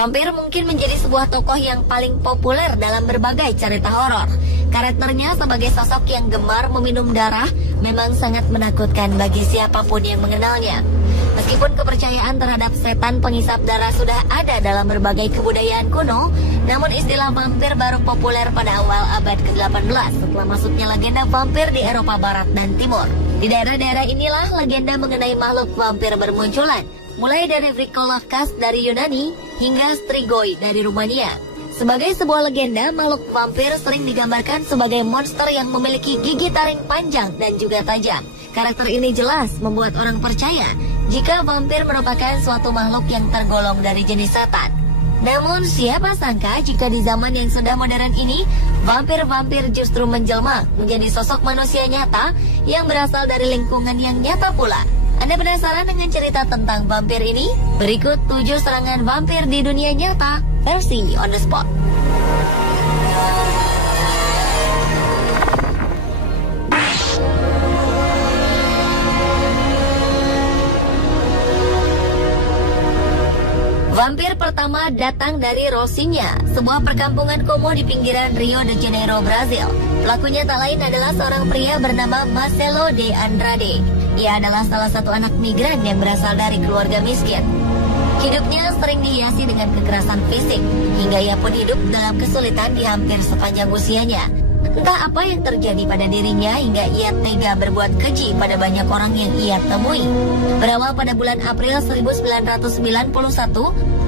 Vampir mungkin menjadi sebuah tokoh yang paling populer dalam berbagai cerita horor. Karakternya sebagai sosok yang gemar meminum darah memang sangat menakutkan bagi siapapun yang mengenalnya. Meskipun kepercayaan terhadap setan penghisap darah sudah ada dalam berbagai kebudayaan kuno, namun istilah vampir baru populer pada awal abad ke-18 setelah masuknya legenda vampir di Eropa Barat dan Timur. Di daerah-daerah inilah legenda mengenai makhluk vampir bermunculan, mulai dari Vrikolakas dari Yunani hingga Strigoi dari Rumania. Sebagai sebuah legenda, makhluk vampir sering digambarkan sebagai monster yang memiliki gigi taring panjang dan juga tajam. Karakter ini jelas membuat orang percaya jika vampir merupakan suatu makhluk yang tergolong dari jenis setan. Namun siapa sangka jika di zaman yang sudah modern ini, vampir-vampir justru menjelma menjadi sosok manusia nyata yang berasal dari lingkungan yang nyata pula. Anda penasaran dengan cerita tentang vampir ini? Berikut 7 serangan vampir di dunia nyata versi On The Spot. Vampir pertama datang dari Rocinha, sebuah perkampungan kumuh di pinggiran Rio de Janeiro, Brazil. Pelakunya tak lain adalah seorang pria bernama Marcelo de Andrade. Ia adalah salah satu anak migran yang berasal dari keluarga miskin. Hidupnya sering dihiasi dengan kekerasan fisik, hingga ia pun hidup dalam kesulitan di hampir sepanjang usianya. Entah apa yang terjadi pada dirinya hingga ia tega berbuat keji pada banyak orang yang ia temui. Berawal pada bulan April 1991,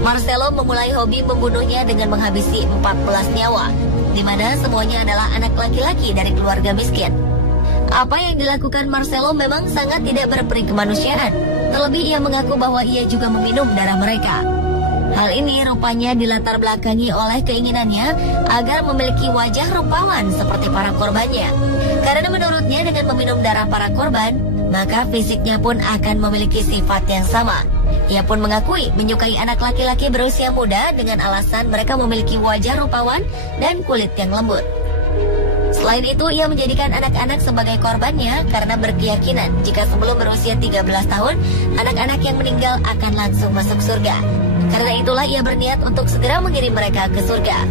Marcelo memulai hobi membunuhnya dengan menghabisi 14 nyawa, di mana semuanya adalah anak laki-laki dari keluarga miskin. Apa yang dilakukan Marcelo memang sangat tidak berperi kemanusiaan. Terlebih ia mengaku bahwa ia juga meminum darah mereka. Hal ini rupanya dilatar belakangi oleh keinginannya agar memiliki wajah rupawan seperti para korbannya. Karena menurutnya dengan meminum darah para korban, maka fisiknya pun akan memiliki sifat yang sama. Ia pun mengakui menyukai anak laki-laki berusia muda dengan alasan mereka memiliki wajah rupawan dan kulit yang lembut. Selain itu, ia menjadikan anak-anak sebagai korbannya karena berkeyakinan jika sebelum berusia 13 tahun, anak-anak yang meninggal akan langsung masuk surga. Karena itulah ia berniat untuk segera mengirim mereka ke surga.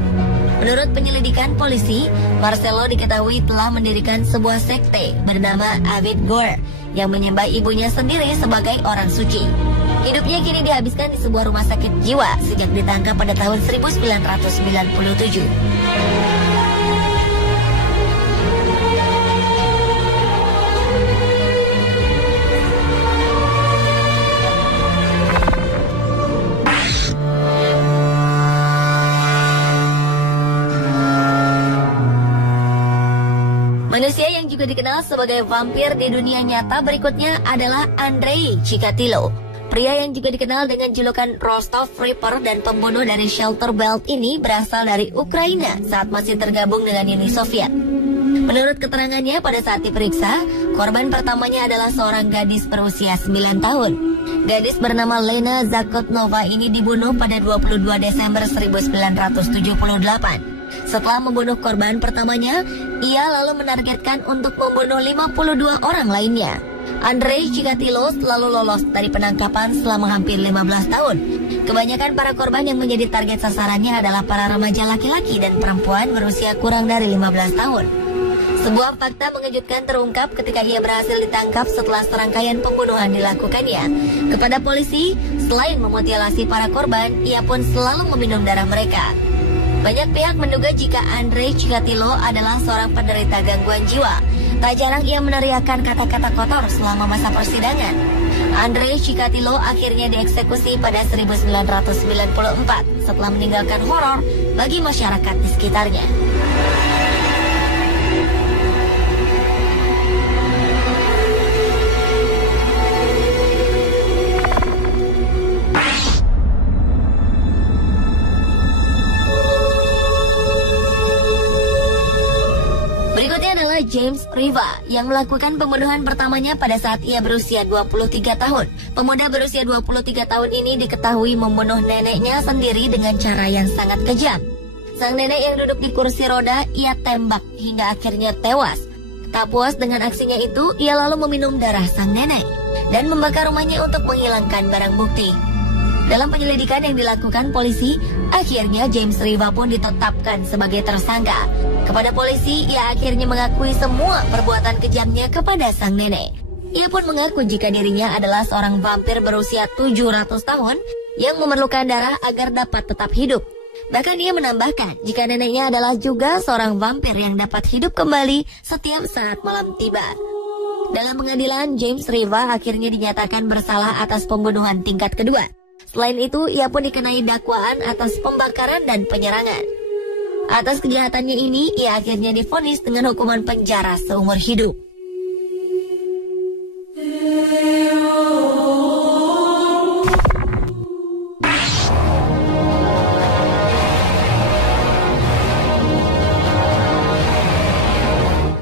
Menurut penyelidikan polisi, Marcelo diketahui telah mendirikan sebuah sekte bernama Avid Gore yang menyembah ibunya sendiri sebagai orang suci. Hidupnya kini dihabiskan di sebuah rumah sakit jiwa sejak ditangkap pada tahun 1997. Manusia yang juga dikenal sebagai vampir di dunia nyata berikutnya adalah Andrei Chikatilo. Pria yang juga dikenal dengan julukan Rostov Reaper dan pembunuh dari Shelter Belt ini berasal dari Ukraina saat masih tergabung dengan Uni Soviet. Menurut keterangannya pada saat diperiksa, korban pertamanya adalah seorang gadis berusia 9 tahun. Gadis bernama Lena Zakotnova ini dibunuh pada 22 Desember 1978. Setelah membunuh korban pertamanya, ia lalu menargetkan untuk membunuh 52 orang lainnya. Andrei Chikatilo selalu lolos dari penangkapan selama hampir 15 tahun. Kebanyakan para korban yang menjadi target sasarannya adalah para remaja laki-laki dan perempuan berusia kurang dari 15 tahun. Sebuah fakta mengejutkan terungkap ketika ia berhasil ditangkap setelah serangkaian pembunuhan dilakukannya. Kepada polisi, selain memutilasi para korban, ia pun selalu meminum darah mereka. Banyak pihak menduga jika Andrei Chikatilo adalah seorang penderita gangguan jiwa. Tak jarang ia meneriakkan kata-kata kotor selama masa persidangan. Andrei Chikatilo akhirnya dieksekusi pada 1994 setelah meninggalkan horor bagi masyarakat di sekitarnya. James Riva yang melakukan pembunuhan pertamanya pada saat ia berusia 23 tahun. Pemuda berusia 23 tahun ini diketahui membunuh neneknya sendiri dengan cara yang sangat kejam. Sang nenek yang duduk di kursi roda ia tembak hingga akhirnya tewas. Tak puas dengan aksinya itu, ia lalu meminum darah sang nenek dan membakar rumahnya untuk menghilangkan barang bukti. Dalam penyelidikan yang dilakukan polisi, akhirnya James Riva pun ditetapkan sebagai tersangka. Kepada polisi, ia akhirnya mengakui semua perbuatan kejamnya kepada sang nenek. Ia pun mengaku jika dirinya adalah seorang vampir berusia 700 tahun yang memerlukan darah agar dapat tetap hidup. Bahkan ia menambahkan jika neneknya adalah juga seorang vampir yang dapat hidup kembali setiap saat malam tiba. Dalam pengadilan, James Riva akhirnya dinyatakan bersalah atas pembunuhan tingkat kedua. Selain itu, ia pun dikenai dakwaan atas pembakaran dan penyerangan. Atas kejahatannya ini, ia akhirnya divonis dengan hukuman penjara seumur hidup.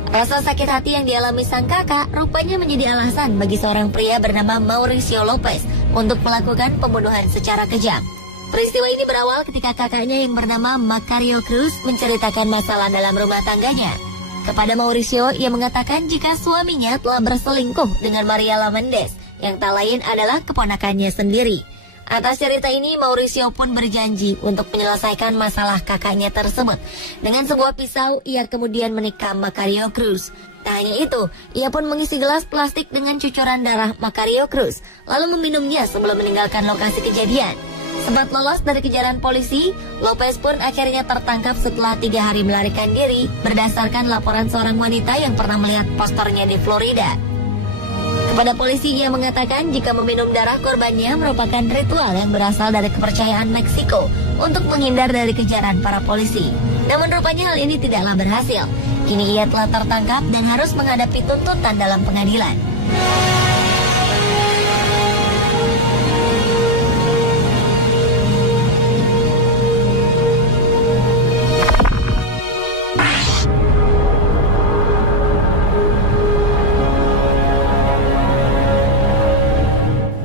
Rasa sakit hati yang dialami sang kakak rupanya menjadi alasan bagi seorang pria bernama Mauricio Lopez untuk melakukan pembunuhan secara kejam. Peristiwa ini berawal ketika kakaknya yang bernama Macario Cruz menceritakan masalah dalam rumah tangganya. Kepada Mauricio, ia mengatakan jika suaminya telah berselingkuh dengan Maria Lamendes, yang tak lain adalah keponakannya sendiri. Atas cerita ini, Mauricio pun berjanji untuk menyelesaikan masalah kakaknya tersebut. Dengan sebuah pisau, ia kemudian menikam Macario Cruz. Tak hanya itu, ia pun mengisi gelas plastik dengan cucuran darah Macario Cruz, lalu meminumnya sebelum meninggalkan lokasi kejadian. Sempat lolos dari kejaran polisi, Lopez pun akhirnya tertangkap setelah 3 hari melarikan diri berdasarkan laporan seorang wanita yang pernah melihat posternya di Florida. Kepada polisi, ia mengatakan jika meminum darah korbannya merupakan ritual yang berasal dari kepercayaan Meksiko untuk menghindar dari kejaran para polisi. Namun rupanya hal ini tidaklah berhasil. Kini ia telah tertangkap dan harus menghadapi tuntutan dalam pengadilan.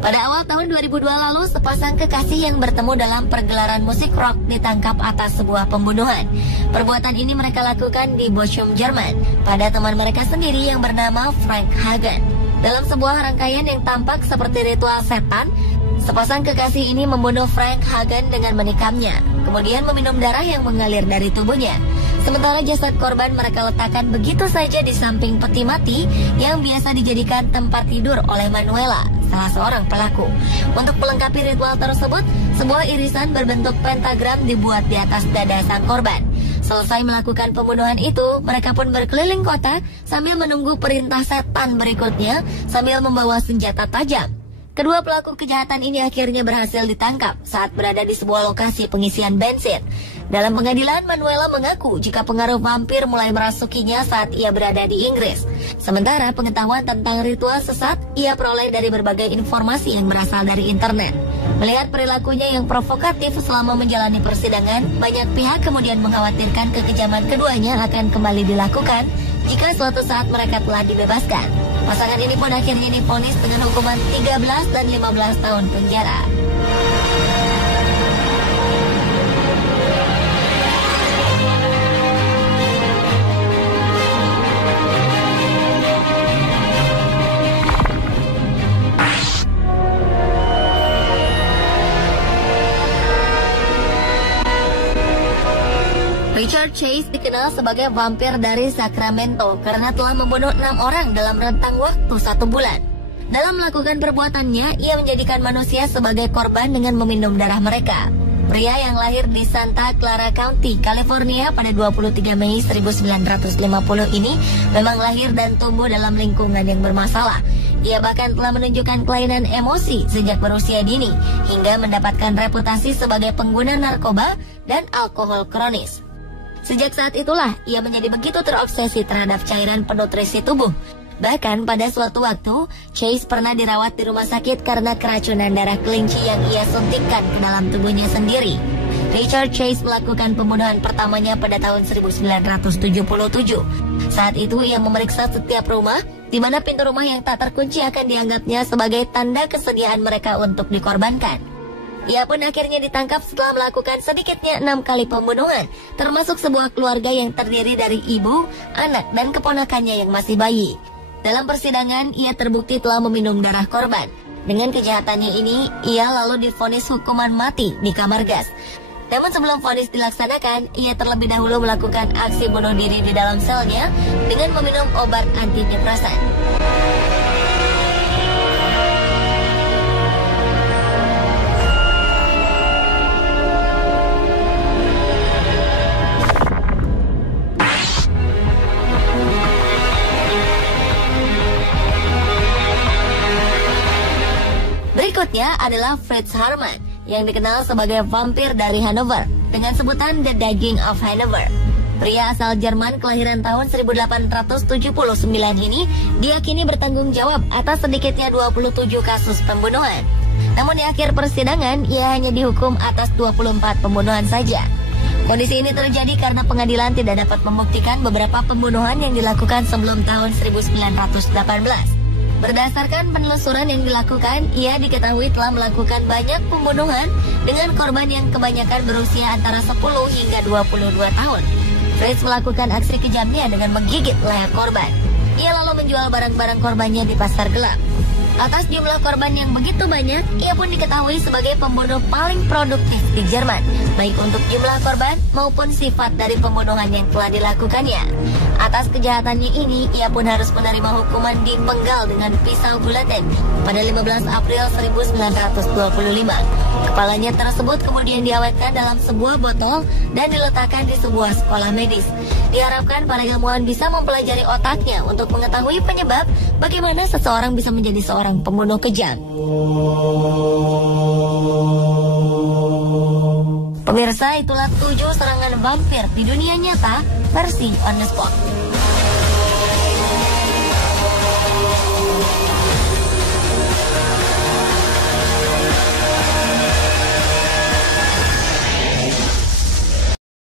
Pada awal tahun 2002 lalu, sepasang kekasih yang bertemu dalam pergelaran musik rock ditangkap atas sebuah pembunuhan. Perbuatan ini mereka lakukan di Bochum, Jerman, pada teman mereka sendiri yang bernama Frank Hagen. Dalam sebuah rangkaian yang tampak seperti ritual setan, sepasang kekasih ini membunuh Frank Hagen dengan menikamnya, kemudian meminum darah yang mengalir dari tubuhnya. Sementara jasad korban mereka letakkan begitu saja di samping peti mati yang biasa dijadikan tempat tidur oleh Manuela, salah seorang pelaku. Untuk melengkapi ritual tersebut, sebuah irisan berbentuk pentagram dibuat di atas dada sang korban. Selesai melakukan pembunuhan itu, mereka pun berkeliling kota sambil menunggu perintah setan berikutnya sambil membawa senjata tajam. Kedua pelaku kejahatan ini akhirnya berhasil ditangkap saat berada di sebuah lokasi pengisian bensin. Dalam pengadilan, Manuela mengaku jika pengaruh vampir mulai merasukinya saat ia berada di Inggris. Sementara pengetahuan tentang ritual sesat ia peroleh dari berbagai informasi yang berasal dari internet. Melihat perilakunya yang provokatif selama menjalani persidangan, banyak pihak kemudian mengkhawatirkan kekejaman keduanya akan kembali dilakukan jika suatu saat mereka telah dibebaskan. Pasangan ini pun akhirnya divonis dengan hukuman 13 dan 15 tahun penjara. Richard Chase dikenal sebagai vampir dari Sacramento karena telah membunuh 6 orang dalam rentang waktu 1 bulan. Dalam melakukan perbuatannya, ia menjadikan manusia sebagai korban dengan meminum darah mereka. Pria yang lahir di Santa Clara County, California pada 23 Mei 1950 ini memang lahir dan tumbuh dalam lingkungan yang bermasalah. Ia bahkan telah menunjukkan kelainan emosi sejak berusia dini hingga mendapatkan reputasi sebagai pengguna narkoba dan alkohol kronis. Sejak saat itulah, ia menjadi begitu terobsesi terhadap cairan penutrisi tubuh. Bahkan pada suatu waktu, Chase pernah dirawat di rumah sakit karena keracunan darah kelinci yang ia suntikkan ke dalam tubuhnya sendiri. Richard Chase melakukan pembunuhan pertamanya pada tahun 1977. Saat itu ia memeriksa setiap rumah, di mana pintu rumah yang tak terkunci akan dianggapnya sebagai tanda kesediaan mereka untuk dikorbankan. Ia pun akhirnya ditangkap setelah melakukan sedikitnya 6 kali pembunuhan, termasuk sebuah keluarga yang terdiri dari ibu, anak, dan keponakannya yang masih bayi. Dalam persidangan, ia terbukti telah meminum darah korban. Dengan kejahatannya ini, ia lalu divonis hukuman mati di kamar gas. Namun sebelum vonis dilaksanakan, ia terlebih dahulu melakukan aksi bunuh diri di dalam selnya dengan meminum obat antidepresan. Berikutnya adalah Fritz Haarmann, yang dikenal sebagai vampir dari Hanover dengan sebutan The Daging of Hanover. Pria asal Jerman kelahiran tahun 1879 ini diyakini bertanggung jawab atas sedikitnya 27 kasus pembunuhan. Namun di akhir persidangan, ia hanya dihukum atas 24 pembunuhan saja. Kondisi ini terjadi karena pengadilan tidak dapat membuktikan beberapa pembunuhan yang dilakukan sebelum tahun 1918. Berdasarkan penelusuran yang dilakukan, ia diketahui telah melakukan banyak pembunuhan dengan korban yang kebanyakan berusia antara 10 hingga 22 tahun. Fritz melakukan aksi kejamnya dengan menggigit leher korban. Ia lalu menjual barang-barang korbannya di pasar gelap. Atas jumlah korban yang begitu banyak, ia pun diketahui sebagai pembunuh paling produktif di Jerman, baik untuk jumlah korban maupun sifat dari pembunuhan yang telah dilakukannya. Atas kejahatannya ini, ia pun harus menerima hukuman dipenggal dengan pisau gulaten pada 15 April 1925. Kepalanya tersebut kemudian diawetkan dalam sebuah botol dan diletakkan di sebuah sekolah medis. Diharapkan para ilmuwan bisa mempelajari otaknya untuk mengetahui penyebab bagaimana seseorang bisa menjadi seorang pembunuh kejam. Pemirsa, itulah 7 serangan vampir di dunia nyata versi On The Spot.